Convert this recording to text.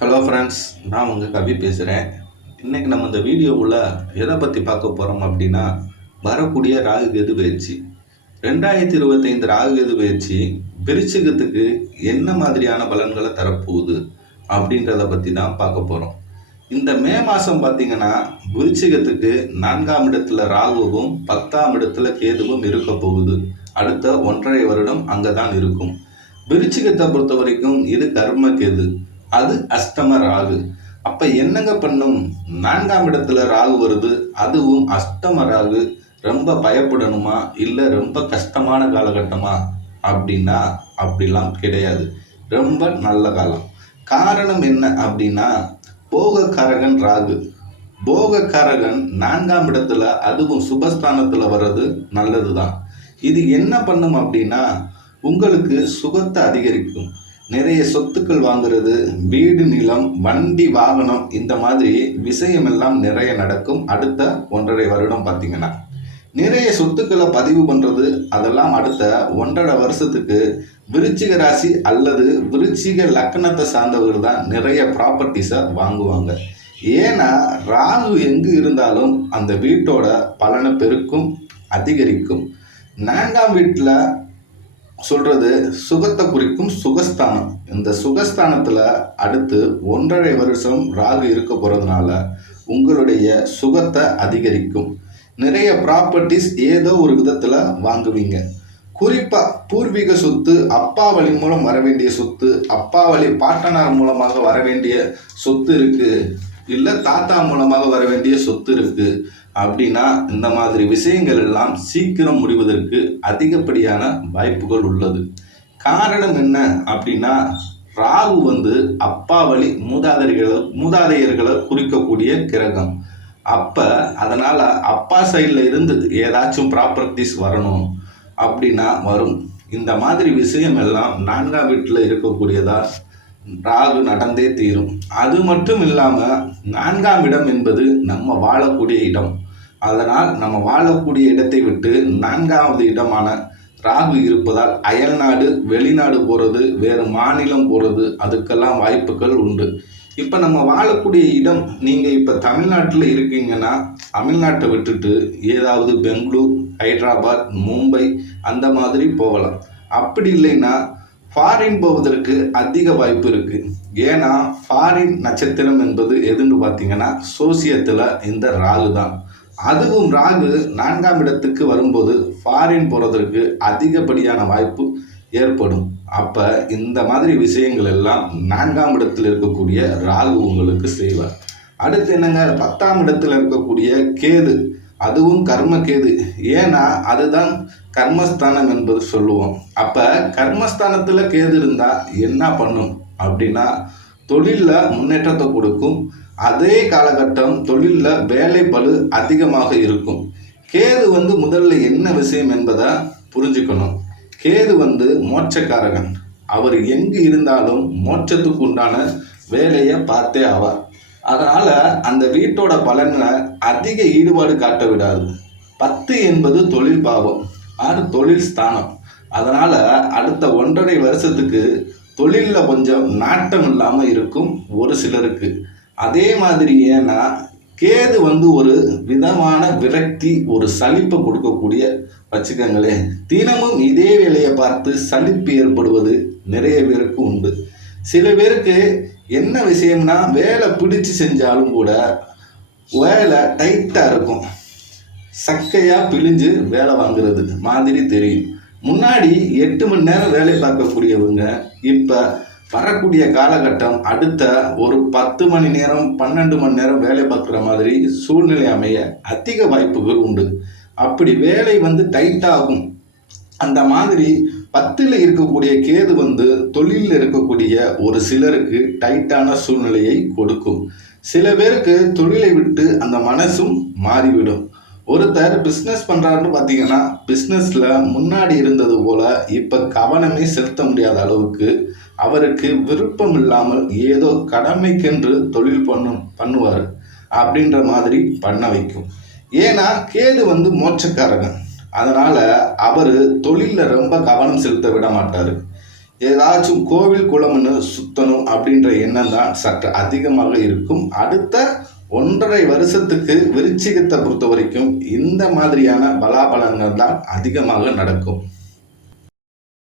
Hello friends நான் உங்கள் கவி பேசுகிறேன் இன்றைக்கி நம்ம இந்த வீடியோவில் எதை பற்றி பார்க்க போகிறோம் அப்படின்னா வரக்கூடிய ராகு கேது பயிற்சி. ரெண்டாயிரத்தி இருபத்தைந்து ராகு கேது பயிற்சி விருச்சிகத்துக்கு என்ன மாதிரியான பலன்களை தரப்போகுது அப்படின்றத பற்றி தான் பார்க்க போகிறோம் இந்த மே மாதம் பார்த்தீங்கன்னா விருச்சிகத்துக்கு நான்காம் இடத்துல ராகுவும் பத்தாம் இடத்துல கேதுவும் இருக்க போகுது. அடுத்த ஒன்றரை வருடம் அங்கே தான் இருக்கும். விருச்சிகத்தை பொறுத்த வரைக்கும் இது கர்ம கேது. அது அஷ்டம ராகு. அப்ப என்னங்க பண்ணும்? நான்காம் இடத்துல ராகு வருது. அதுவும் அஷ்டம ராகு. ரொம்ப பயப்படணுமா? இல்லை ரொம்ப கஷ்டமான காலகட்டமா? அப்படின்னா அப்படிலாம் கிடையாது. ரொம்ப நல்ல காலம். காரணம் என்ன அப்படின்னா போகக்காரகன் ராகு. போகக்காரகன் நான்காம் இடத்துல அதுவும் சுபஸ்தானத்துல வர்றது நல்லது தான் இது என்ன பண்ணும் அப்படின்னா உங்களுக்கு சுகத்தை அதிகரிக்கும். நிறைய சொத்துக்கள் வாங்குறது வீடு நிலம் வண்டி வாகனம் இந்த மாதிரி விஷயமெல்லாம் நிறைய நடக்கும். அடுத்த ஒன்றரை வருடம் பார்த்தீங்கன்னா. நிறைய சொத்துக்களை பதிவு பண்ணுறது அதெல்லாம் அடுத்த ஒன்றரை வருஷத்துக்கு விருச்சிக ராசி அல்லது விருச்சிக லக்கணத்தை சார்ந்தவர்கள் தான் நிறைய ப்ராப்பர்ட்டிஸை வாங்குவாங்க. ஏன்னா ராகு எங்கு இருந்தாலும் அந்த வீட்டோட பலனை பெருக்கும் அதிகரிக்கும். நான்காம் வீட்டில் சொல்றது சுகத்தை குறிக்கும் சுகஸ்தானம். இந்த சுகஸ்தானத்தில் அடுத்து ஒன்றரை வருஷம் ராகு இருக்க போகிறதுனால உங்களுடைய சுகத்தை அதிகரிக்கும். நிறைய ப்ராப்பர்ட்டிஸ் ஏதோ ஒரு விதத்தில் வாங்குவீங்க. குறிப்பாக பூர்வீக சொத்து அப்பா வழி மூலம் வர வேண்டிய சொத்து அப்பா வழி பாட்டனார் மூலமாக வர வேண்டிய சொத்து இருக்குது இல்லை தாத்தா மூலமாக வர வேண்டிய சொத்து இருக்குது அப்படின்னா இந்த மாதிரி விஷயங்கள் எல்லாம் சீக்கிரம் முடிவதற்கு அதிகப்படியான வாய்ப்புகள் உள்ளது. காரணம் என்ன அப்படின்னா ராகு வந்து அப்பா வழி மூதாதையர்களை மூதாதையர்களை குறிக்கக்கூடிய கிரகம். அப்போ அதனால் அப்பா சைடில் இருந்து ஏதாச்சும் ப்ராப்பர்ட்டிஸ் வரணும் அப்படின்னா வரும். இந்த மாதிரி விஷயம் எல்லாம் நான்காம் வீட்டில் இருக்கக்கூடியதா ராகு நடந்தே தீரும். அது மட்டும் இல்லாமல் நான்காம் இடம் என்பது நம்ம வாழக்கூடிய இடம். அதனால் நம்ம வாழக்கூடிய இடத்தை விட்டு நான்காவது இடமான ராகு இருப்பதால் அயல்நாடு வெளிநாடு போகிறது வேறு மாநிலம் போகிறது அதுக்கெல்லாம் வாய்ப்புகள் உண்டு. இப்போ நம்ம வாழக்கூடிய இடம் நீங்கள் இப்போ தமிழ்நாட்டில் இருக்கீங்கன்னா தமிழ்நாட்டை விட்டுட்டு ஏதாவது பெங்களூர் ஹைதராபாத் மும்பை அந்த மாதிரி போகலாம். அப்படி இல்லைன்னா ஃபாரின் போவதற்கு அதிக வாய்ப்பு இருக்குது ஏன்னா ஃபாரின் நட்சத்திரம் என்பது எதுன்னு பார்த்தீங்கன்னா சோசியத்தில் இந்த ராகு தான். அதுவும் ராகு நான்காம் இடத்துக்கு வரும்போது ஃபாரின் போகிறதற்கு அதிகப்படியான வாய்ப்பு ஏற்படும். அப்போ இந்த மாதிரி விஷயங்கள் எல்லாம் நான்காம் இடத்தில் இருக்கக்கூடிய ராகு உங்களுக்கு செய்வார். அடுத்து என்னங்க? பத்தாம் இடத்துல இருக்கக்கூடிய கேது. அதுவும் கர்ம கேது ஏன்னா அதுதான் கர்மஸ்தானம் என்பது சொல்லுவோம். அப்போ கர்மஸ்தானத்தில் கேது இருந்தால் என்ன பண்ணும்? அப்படின்னா தொழிலில் முன்னேற்றத்தை கொடுக்கும். அதே காலகட்டம் தொழிலில் வேலை பழு அதிகமாக இருக்கும். கேது வந்து முதல்ல என்ன விஷயம் என்பதை புரிஞ்சுக்கணும். கேது வந்து மோட்சக்காரகன். அவர் எங்கு இருந்தாலும் மோட்சத்துக்கு உண்டான வேலையை பார்த்தே ஆவார். அதனால் அந்த வீட்டோட பலனை அதிக ஈடுபாடு காட்ட விடாது. பத்து என்பது தொழில் பாவம் ஆறு தொழில் ஸ்தானம். அதனால் அடுத்த ஒன்றரை வருஷத்துக்கு தொழிலில் கொஞ்சம் நாட்டம் இல்லாமல் இருக்கும் ஒரு சிலருக்கு. அதே மாதிரி ஏன்னா கேது வந்து ஒரு விதமான விரக்தி ஒரு சலிப்பை கொடுக்கக்கூடிய வச்சுக்கோங்களேன். தினமும் இதே வேலையை பார்த்து சலிப்பு ஏற்படுவது நிறைய பேருக்கு உண்டு. சில பேருக்கு என்ன விஷயம்னா வேலை பிடிச்சு செஞ்சாலும் கூட வேலை டைட்டாக இருக்கும். சக்கையாக பிழிஞ்சு வேலை வாங்குறது மாதிரி தெரியும். முன்னாடி எட்டு மணி நேரம் வேலை பார்க்கக்கூடியவங்க இப்போ வரக்கூடிய காலகட்டம் அடுத்த ஒரு பத்து மணி நேரம் பன்னெண்டு மணி நேரம் வேலை பார்க்குற மாதிரி சூழ்நிலை அமைய அதிக வாய்ப்புகள் உண்டு. அப்படி வேலை வந்து டைட்டாகும் அந்த மாதிரி பத்தில் இருக்கக்கூடிய கேது வந்து தொழிலில் இருக்கக்கூடிய ஒரு சிலருக்கு டைட்டான சூழ்நிலையை கொடுக்கும். சில பேருக்கு தொழிலை விட்டு அந்த மனசும் மாறிவிடும். ஒருத்தர் பிஸ்னஸ் பண்ணுறாருன்னு பார்த்தீங்கன்னா பிஸ்னஸில் முன்னாடி இருந்தது போல் இப்போ கவனமே செலுத்த முடியாத அளவுக்கு அவருக்கு விருப்பம் இல்லாமல் ஏதோ கடமைக்கென்று தொழில் பண்ணும் பண்ணுவார். அப்படின்ற மாதிரி பண்ண வைக்கும். ஏன்னா கேது வந்து மோட்சக்காரகன். அதனால் அவர் தொழிலில் ரொம்ப கவனம் செலுத்த விட மாட்டார். ஏதாச்சும் கோவில் குளம்னு சுத்தணும் அப்படின்ற எண்ணம் தான் சற்று அதிகமாக இருக்கும். அடுத்த ஒன்றரை வருஷத்துக்கு விருச்சிகத்தை பொறுத்த வரைக்கும் இந்த மாதிரியான பலாபலங்கள் தான் அதிகமாக நடக்கும்.